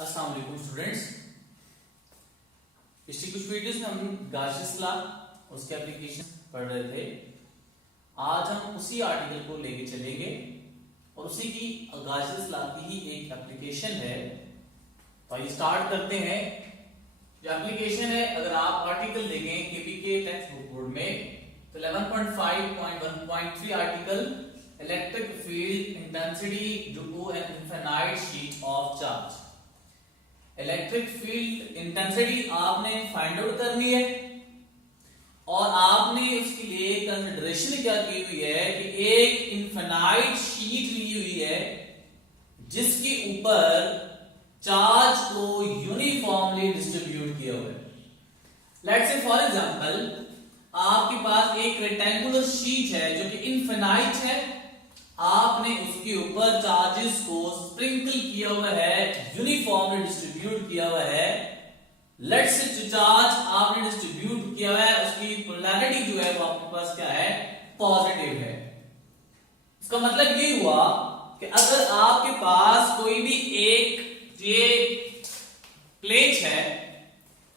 अस्सलाम वालेकुम स्टूडेंट्स। पिछली कुछ वीडियोस में हम गाशियस लॉ उसके एप्लीकेशन पढ़ रहे थे। आज हम उसी आर्टिकल को लेके चलेंगे और उसी की गाशियस लॉ की ही एक एप्लीकेशन है। तो आइए स्टार्ट करते हैं। जो एप्लीकेशन है, अगर आप आर्टिकल देखें केपीके टेक्स्ट बुक बोर्ड में तो 11.5.1.3 article electric field intensity due to an infinite sheet of charge. Electric field intensity आपने फाइंड आउट करनी है और आपने उसके लिए कंसीडरेशन क्या की हुई है कि एक इनफाइनाइट शीट ली हुई है जिसके ऊपर चार्ज को यूनिफॉर्मली डिस्ट्रीब्यूट किया हुआ है। लेट्स से फॉर एग्जांपल आपके पास एक रेक्टेंगुलर शीट है जो कि इनफाइनाइट है। आपने उसके ऊपर चार्जेस को स्प्रिंकल किया हुआ है, यूनिफॉर्मली डिस्ट्रीब्यूट किया हुआ है। लेट्स से जो चार्ज आपने डिस्ट्रीब्यूट किया हुआ है उसकी पोलैरिटी जो है वो आपके पास क्या है, पॉजिटिव है। इसका मतलब ये हुआ कि अगर आपके पास कोई भी एक ये प्लेट है,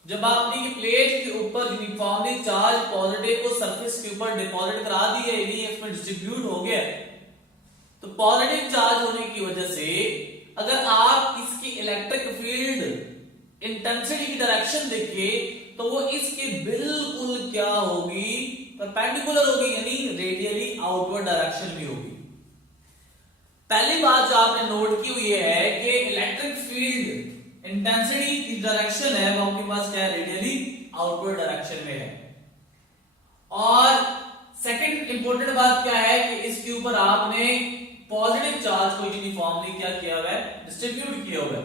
जब आपने ये प्लेट के ऊपर यूनिफॉर्मली चार्ज पॉजिटिव को सरफेस के ऊपर डिपॉजिट करा दिया, यानी इसमें डिस्ट्रीब्यूट हो गया, तो पॉजिटिव चार्ज होने की वजह से अगर आप इसकी इलेक्ट्रिक फील्ड इंटेंसिटी की डायरेक्शन देखिए तो वो इसके बिल्कुल क्या होगी, परपेंडिकुलर होगी, यानी रेडियली आउटवर्ड डायरेक्शन में होगी। पहली बात जो आपने नोट की हुई है कि इलेक्ट्रिक फील्ड इंटेंसिटी की डायरेक्शन है वो आपके पास क्या है, रेडियली आउटवर्ड डायरेक्शन में है। और सेकंड इंपॉर्टेंट बात क्या है कि इसके ऊपर आपने पॉजिटिव चार्ज को यूनिफॉर्मली क्या किया हुआ है, डिस्ट्रीब्यूट किया हुआ है।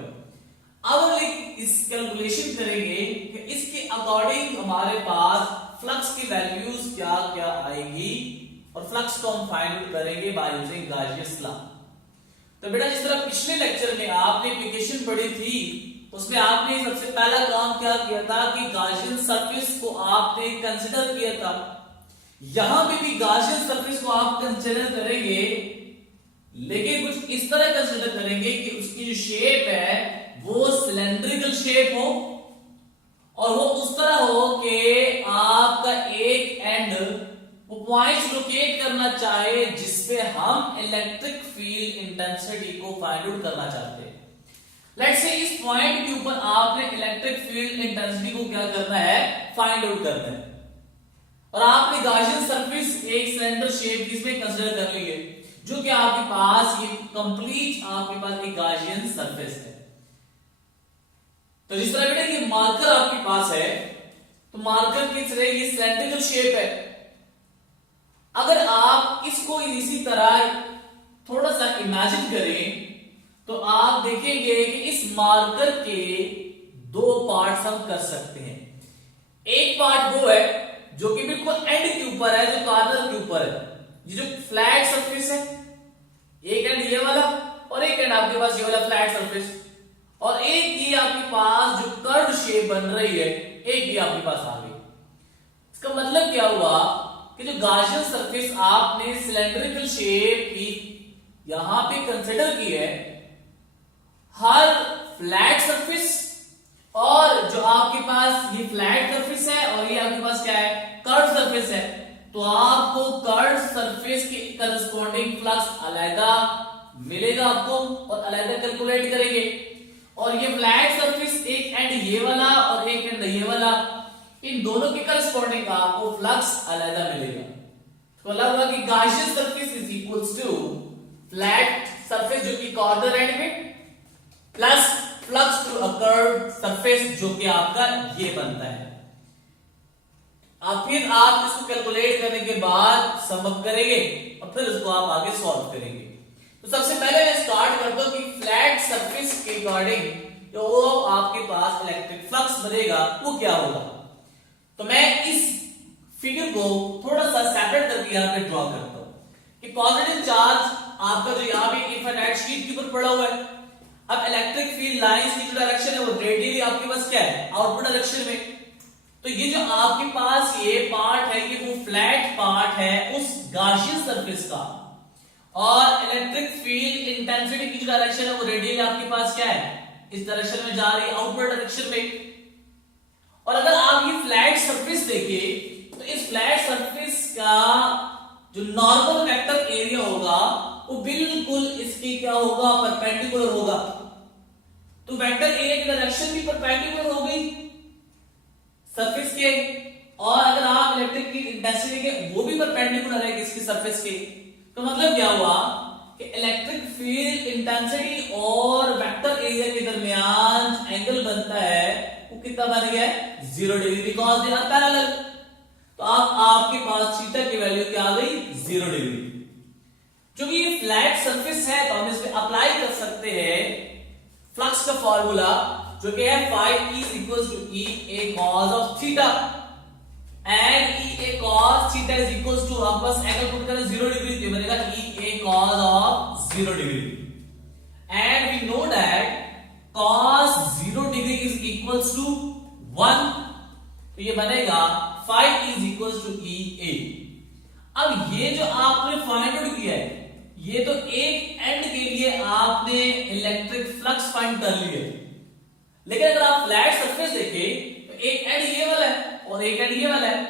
अब हम इस कैलकुलेशन करेंगे कि इसके अकॉर्डिंग हमारे पास फ्लक्स की वैल्यूज क्या क्या आएगी और फ्लक्स को हम फाइंड आउट करेंगे बाय यूजिंग गाशियस लॉ। तो बेटा जिस तरह पिछले लेक्चर में आपने एप्लीकेशन पढ़ी थी उसमें आपने सबसे पहला काम क्या किया था कि गाशियन सरफेस को आपने कंसीडर किया था। यहां पे भी गाशियन सरफेस को आप कंसीडर करेंगे, लेकिन कुछ इस तरह कंसीडर करेंगे कि उसकी जो शेप है वो सिलेंड्रिकल शेप हो और वो उस तरह हो कि आपका एक एंड वो पॉइंट लोकेट करना चाहे जिसपे हम इलेक्ट्रिक फील्ड इंटेंसिटी को फाइंड आउट करना चाहते हैं। लेट्स से इस पॉइंट के ऊपर आपने इलेक्ट्रिक फील्ड इंटेंसिटी को क्या करना है, फाइंड आउट करना है। और आपने गाशियन सरफेस एक सिलेंडर शेप इसमें कंसीडर कर ली है जो कि आपके पास ये कंप्लीट आपके पास एक गाशियन सरफेस है। तो जिस तरह बेटा ये मार्कर आपके पास है तो मार्कर की तरह ये सिलेंड्रिकल शेप है। अगर आप इसको इसी तरह थोड़ा सा इमेजिन करें तो आप देखेंगे कि इस मार्कर के दो पार्ट्स हम कर सकते हैं। एक पार्ट वो है जो कि बिल्कुल एंड के ऊपर है, जो कॉर्नर के ऊपर है, ये जो फ्लैट सरफेस है, एक एंड ये वाला और एक एंड आपके पास ये वाला फ्लैट सरफेस, और एक ये आपके पास जो कर्व शेप बन रही है, एक ये आपके पास आ गई। इसका मतलब क्या हुआ कि जो गाशियन सरफेस आपने सिलेंड्रिकल शेप की यहां पे कंसीडर की है, हर फ्लैट सरफेस और जो आपके पास ये फ्लैट सरफेस है और ये आपके पास क्या है, कर्व सरफेस है, तो आपको कर्व सरफेस के करस्पॉन्डिंग फ्लक्स अलग मिलेगा आपको और अलग कैलकुलेट करेंगे। और ये फ्लैट सरफेस एक एंड ये वाला और एक एंड ये वाला, इन दोनों के करस्पॉन्डिंग आपको फ्लक्स अलग मिलेगा। तो मतलब कि Gaussian surface is equals to flat surface जो कि कॉर्नर एंड में plus flux to a curved surface जो कि आपका ये बनता है। अब फिर आप इसको कैलकुलेट करने के बाद समअप करेंगे और फिर इसको आप आगे सॉल्व करेंगे। तो सबसे पहले मैं स्टार्ट करता हूं कि फ्लैट सरफेस के अकॉर्डिंग जो आपके पास इलेक्ट्रिक फ्लक्स बनेगा वो क्या होगा। तो मैं इस फिगर को थोड़ा सा सेपरेट करके यहां पे ड्रॉ करता हूं कि पॉजिटिव चार्ज आपका जो यहां पे इनफाइनाइट शीट के ऊपर पड़ा हुआ है। अब इलेक्ट्रिक फील्ड लाइंस की जो डायरेक्शन है वो रेडियली आपके पास क्या है, आउटवर्ड डायरेक्शन में। तो ये जो आपके पास ये पार्ट है ये वो फ्लैट पार्ट है उस गाशियन सरफेस का, और इलेक्ट्रिक फील्ड इंटेंसिटी की जो डायरेक्शन है वो रेडियली आपके पास क्या है, इस डायरेक्शन में जा रही है, आउटवर्ड डायरेक्शन में। और अगर आप ये फ्लैट सरफेस देखें तो इस फ्लैट सरफेस का जो नॉर्मल वेक्टर एरिया होगा वो बिल्कुल इसके क्या होगा, परपेंडिकुलर होगा। तो वेक्टर एरिया की डायरेक्शन भी परपेंडिकुलर हो गई सरफेस के, और अगर आप इलेक्ट्रिक की इंटेंसिटी के वो भी परपेंडिकुलर है किसकी, सरफेस के। तो मतलब क्या हुआ कि इलेक्ट्रिक फील्ड इंटेंसिटी और वेक्टर एरिया के दरमियान एंगल बनता है वो कितना बन गया है, 0 degree, because they are parallel. तो आपके पास थीटा की वैल्यू क्या आ गई, 0 डिग्री। क्योंकि ये फ्लैट सरफेस है तो हम इस पे अप्लाई कर सकते हैं फ्लक्स का फॉर्मूला, जो कि है phi is equals to E A cos of theta, and E A cos theta is equals to, आप बस एंगल पुट करें 0 डिग्री तो बनेगा E A cos of 0 degree, and we know that cos 0 degree is equals to 1, तो ये बनेगा phi is equals to E A। अब ये जो आपने फाइंड आउट किया है, ये तो एक एंड के लिए आपने इलेक्ट्रिक फ्लक्स फाइंड कर लिए, लेकिन अगर आप फ्लैट सरफेस देखें तो एक एंड ये वाला है और एक एंड ये वाला है।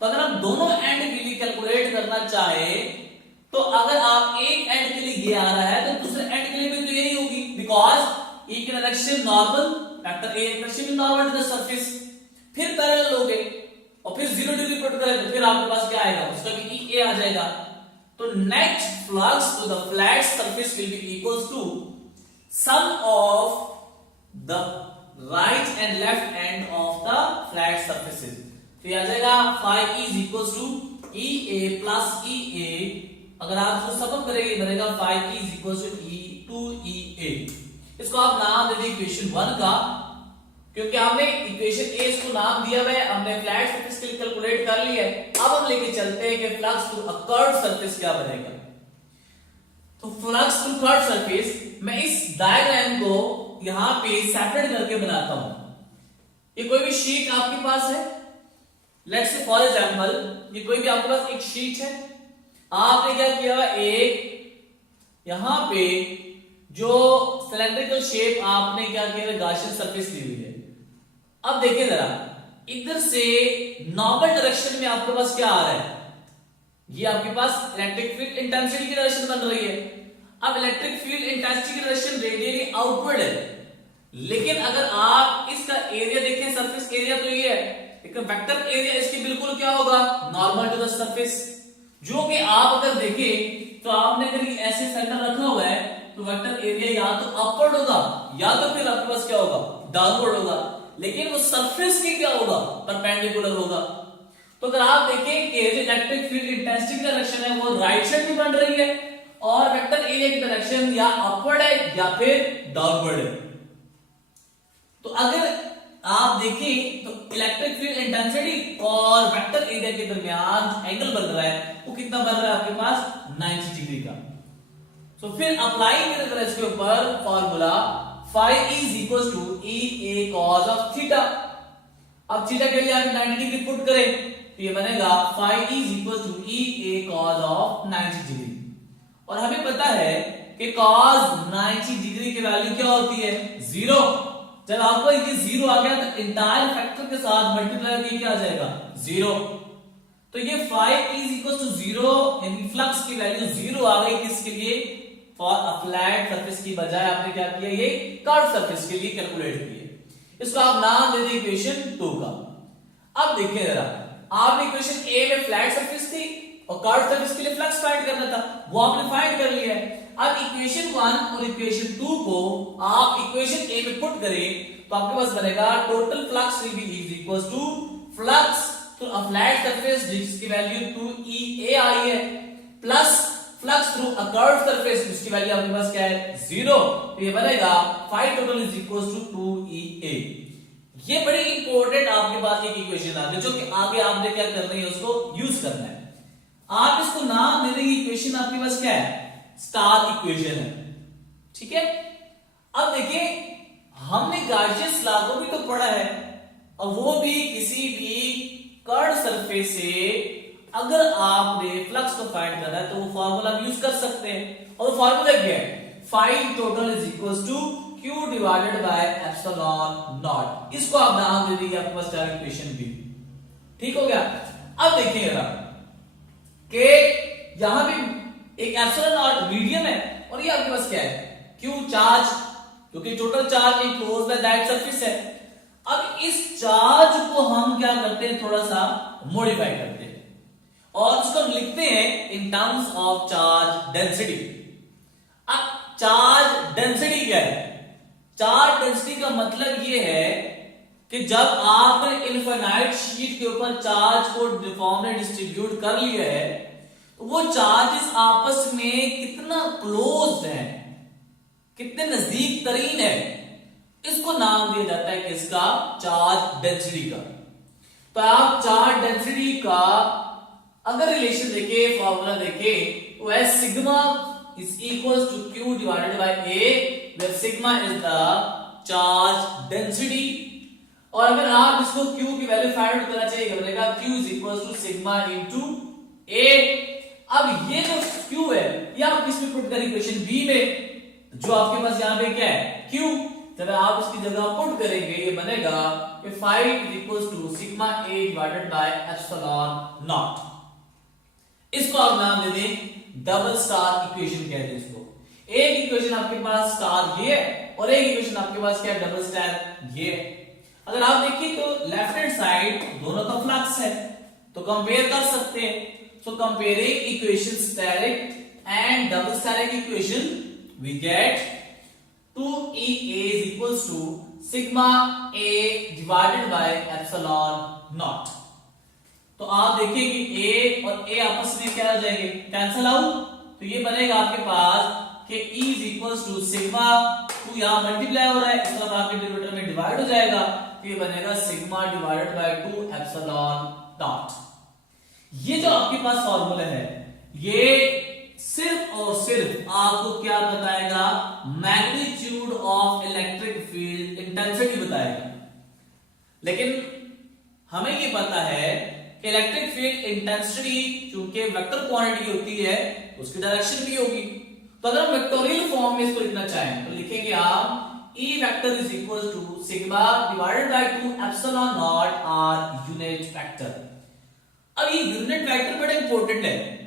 तो अगर आप दोनों एंड के लिए कैलकुलेट करना चाहे तो अगर आप एक एंड के लिए ये आ रहा है तो दूसरे एंड के लिए भी तो यही होगी, बिकॉज ई की direction normal, vector A direction normal to the surface, फिर पैरेलल हो गए और फिर 0 डिग्री पुट करें तो फिर आपके पास क्या आएगा, उसका भी ई ए आ जाएगा। तो net flux to the flat surface will be equals to sum of the right and left end of the flat surfaces. तो ये आ जाएगा phi is equals to E A plus E A, अगर आप इसको सम करेंगे बनेगा phi is equals to E 2 E A। इसको आप नाम दे दें इक्वेशन 1 का, क्योंकि हमने इक्वेशन ए इसको नाम दिया हुआ है, हमने फ्लैट सरफेस के लिए कैलकुलेट कर लिया है। अब हम लेके चलते हैं कि flux through a curved surface क्या बनेगा। तो फ्लक्स थ्रू कर्व्ड सरफेस, मैं इस डायग्राम को यहां पे सेपरेट करके बनाता हूं। ये कोई भी शीट आपके पास है, लेट्स से फॉर एग्जांपल ये कोई भी आपके पास एक शीट है, आपने क्या किया हुआ, एक यहां पे जो सिलेंड्रिकल शेप आपने क्या किया, गॉसियन सरफेस ली हुई है। अब देखिए जरा, इधर से नॉर्मल डायरेक्शन में आपके पास क्या आ रहा है, ये आपके पास इलेक्ट्रिक फील्ड इंटेंसिटी की डायरेक्शन बन रही है। अब इलेक्ट्रिक फील्ड इंटेंसिटी की डायरेक्शन रेडियली आउटवर्ड है, लेकिन अगर आप इसका एरिया देखें, सरफेस एरिया तो ये है, लेकिन वेक्टर एरिया इसके बिल्कुल क्या होगा, नॉर्मल टू द सरफेस। जो कि आप अगर देखें तो आपने अगर ये ऐसे सेंटर रखा हुआ है तो वेक्टर एरिया या तो अपवर्ड होगा या तो फिर आपके पास क्या होगा, डाउनवर्ड होगा, लेकिन वो सरफेस के क्या होगा, परपेंडिकुलर होगा। तो अगर आप देखें कि जो इलेक्ट्रिक फील्ड इंटेंसिटी की डायरेक्शन है वो राइट साइड में बन रही है और वेक्टर एरिया की डायरेक्शन या अपवर्ड है या फिर डाउनवर्ड है। तो अगर आप देखें तो इलेक्ट्रिक फील्ड इंटेंसिटी और वेक्टर एरिया के दरमियान एंगल बन रहा है, वो कितना बन रहा है आपके पास, 90 डिग्री का। तो फिर अप्लाई करें इसके ऊपर formula phi is equals to E A cos of theta। अब थीटा के लिए आप 90 डिग्री पुट करें तो ये बनेगा phi is equals to E A cos of 90 degree. और हमें पता है कि cos 90 डिग्री की वैल्यू क्या होती है, 0। जब आपको ये 0 आ गया तो इंटायर फैक्टर के साथ मल्टीप्लाई करके क्या आ जाएगा, 0। तो ये phi is equals to 0, यानी फ्लक्स की वैल्यू 0 आ गई किसके लिए, फॉर अ फ्लैट सरफेस की बजाय आपने क्या किया, ये कर्व सरफेस के लिए कैलकुलेट किया। इसको आप नाम दे दें इक्वेशन 2 का। अब देखिए जरा, आपने इक्वेशन ए में फ्लैट सरफेस थी और कर्व सरफेस के लिए फ्लक्स फाइंड करना था, वो आपने फाइंड कर लिया है। अब इक्वेशन 1 और इक्वेशन 2 को आप इक्वेशन ए में पुट करें तो आपके पास बनेगा total flux will be is equals to flux through a flat surface जिसकी वैल्यू 2EA आई है, plus flux through a curved surface जिसकी वैल्यू आपके पास क्या है, 0। तो ये बनेगा phi total is equals to 2EA। ये बड़ी इंपॉर्टेंट आपके पास एक इक्वेशन आ गई जो कि आगे आपने क्या करना है, उसको यूज करना है। आप इसको नाम दे देंगे, इक्वेशन आपके पास क्या है, स्टार इक्वेशन है, ठीक है। अब देखिए, हमने गाउसियन लॉ को भी तो पढ़ा है, और वो भी किसी भी कर्व्ड सरफेस से अगर आपने फ्लक्स को फाइंड करना है तो वो फार्मूला यूज कर सकते हैं। और वो फार्मूला क्या है, phi total is equals to Q divided by epsilon naught. इसको आप नाम दे दीजिए आपके पास क्या इक्वेशन बी। ठीक हो गया। अब देखिएगा कि यहां भी एक एप्सिलॉन नॉट मीडियम है और ये आपके पास क्या है Q चार्ज, क्योंकि total charge enclosed by that surface है। अब इस चार्ज को हम क्या करते हैं, थोड़ा सा मॉडिफाई करते हैं और उसको हम लिखते हैं in terms of charge density. अब चार्ज डेंसिटी क्या है? चार्ज डेंसिटी का मतलब ये है कि जब आपने इनफाइनाइट शीट के ऊपर चार्ज को यूनिफॉर्मली डिस्ट्रीब्यूट कर लिया है तो वो चार्जेस आपस में कितना क्लोज है, कितने नजदीक तरीन है, इसको नाम दिया जाता है किसका? चार्ज डेंसिटी का। तो आप चार्ज डेंसिटी का अगर रिलेशन देखे, फॉर्मूला देखे तो as sigma is equal to Q divided by A, where sigma is the charge density. और अगर आप इसको Q की वैल्यू फाइंड आउट करना चाहिए, बनेगा Q is equal to sigma into A। अब ये जो Q है ये आप किस में पुट करें? इक्वेशन B में, जो आपके पास यहां पे क्या है Q। जब आप इसकी जगह पुट करेंगे ये बनेगा कि phi is equal to sigma A divided by epsilon naught. इसको आप नाम दे दें डबल स्टार इक्वेशन कहते हैं इसको। एक इक्वेशन आपके पास स्टार ये है और एक इक्वेशन आपके पास क्या है? डबल स्टार ये है। अगर आप देखिए तो लेफ्ट हैंड साइड दोनों का फ्लक्स है तो कंपेयर कर सकते हैं। So comparing equation asterisk and double asterisk equation we get 2EA is equals to sigma A divided by epsilon naught। तो आप देखिए कि A और A आपस में क्या हो जाएंगे? Cancel out. तो ये बनेगा आपके पास कि E is equals to sigma, 2 यहां मल्टीप्लाई हो रहा है, इस तरफ आपके डिनोमिनेटर में डिवाइड हो जाएगा, तो ये बनेगा sigma divided by 2 epsilon not. ये जो आपके पास फॉर्मूला है ये सिर्फ और सिर्फ आपको क्या बताएगा? Magnitude of electric field intensity बताएगा। लेकिन हमें ये पता है कि इलेक्ट्रिक फील्ड इंटेंसिटी चूंकि वेक्टर क्वांटिटी होती है उसकी डायरेक्शन भी होगी। तो अगर हम वेक्टोरियल फॉर्म में इसको लिखना चाहें तो लिखेंगे आप E vector is equal to sigma divided by 2 epsilon naught r unit vector. अब ये यूनिट वेक्टर बड़ा इंपॉर्टेंट है।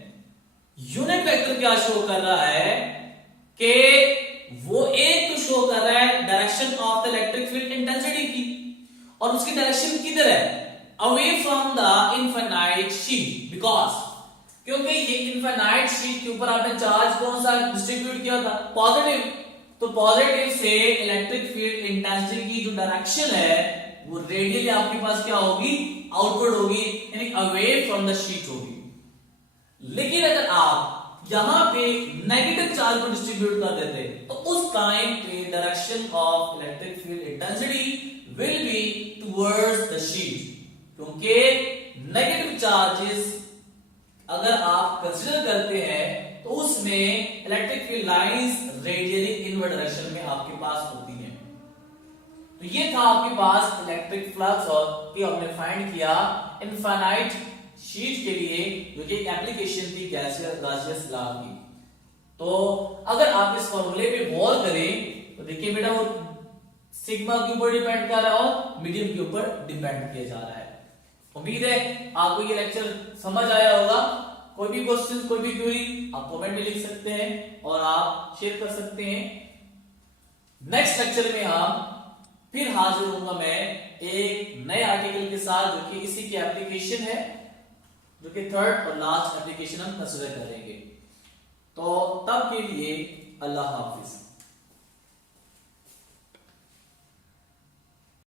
यूनिट वेक्टर क्या शो कर रहा है कि वो एक तो शो कर रहा है direction of the electric field intensity की, और उसकी डायरेक्शन किधर है? Away from the infinite sheet. Because क्योंकि ये इनफाइनाइट शीट के ऊपर आपने चार्ज कौन सा डिस्ट्रीब्यूट किया था? पॉजिटिव। तो पॉजिटिव से इलेक्ट्रिक फील्ड इंटेंसिटी की जो डायरेक्शन है वो रेडियली आपके पास क्या होगी? आउटवर्ड होगी, यानी अवे फ्रॉम द शीट होगी। लेकिन अगर आप यहां पे नेगेटिव चार्ज को डिस्ट्रीब्यूट कर देते तो उस टाइम पे direction of electric field intensity will be towards the sheet, क्योंकि नेगेटिव चार्जेस अगर आप कंसीडर करते हैं तो उसमें electric field lines radially inward direction में आपके पास होती हैं। तो ये था आपके पास इलेक्ट्रिक फ्लक्स और ये हमने फाइंड किया इनफाइनाइट शीट के लिए, जो कि एक एप्लीकेशन थी गासियस लॉ की। तो अगर आप इस फॉर्मूले पे गौर करें तो देखिए बेटा वो सिग्मा के ऊपर डिपेंड कर रहा है और मीडियम के ऊपर डिपेंड किया जा रहा है। उम्मीद है आपको ये लेक्चर समझ आया होगा। कोई भी क्वेश्चन, कोई भी क्वेरी आप कमेंट में लिख सकते हैं और आप शेयर कर सकते हैं। नेक्स्ट लेक्चर में हम फिर हाजिर होऊंगा मैं एक नए आर्टिकल के साथ, जो कि इसी की एप्लीकेशन है, जो कि थर्ड और लास्ट एप्लीकेशन हम कंसीडर करेंगे। तो तब के लिए अल्लाह हाफिज।